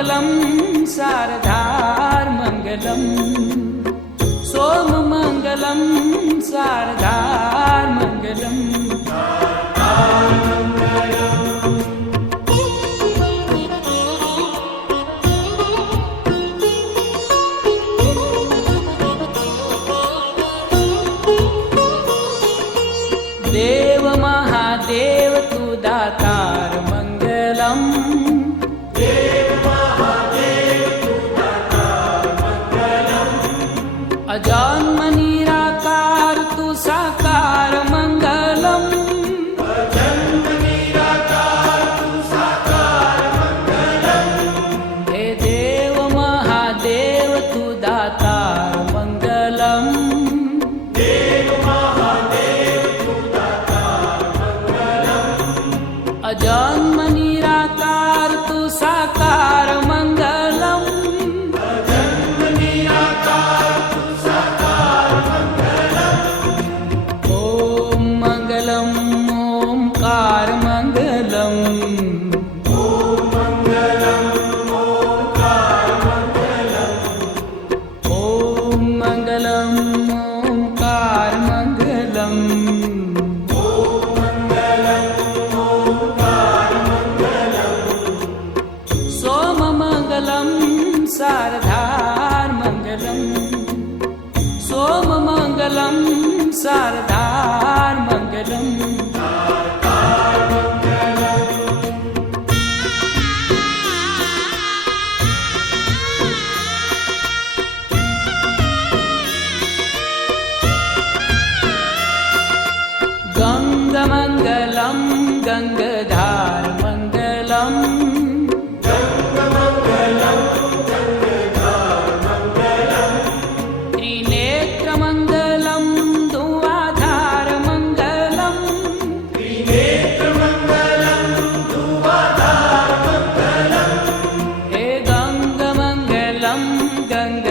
सोममङ्गलं शारदार्मङ्गलम् सोममङ्गलं शारदार्मङ्गलम् देव महादेव तु दातार मङ्गलम् देव महादेव तु दातार मङ्गलम् अजन्म निराकार तु साकार मङ्गलम् अजन्म निराकार तु साकार मङ्गलम् हे देव महादेव तु दातार मङ्गलम् अजन्म निराकार तु साकार मङ्गलम् अजन्म निराकार तु साकार मङ्गलम् ॐ मङ्गलम् ओंकार मङ्गलम् ॐ मङ्गलम् ओंकार मङ्गलम् ॐ मङ्गलम् ओंकार मङ्गलम् शारदार्मङ्गलम् सोममङ्गलं शारदार्मङ्गलम् गङ्गमङ्गलं गङ्गाधारमङ्गलम् गंगा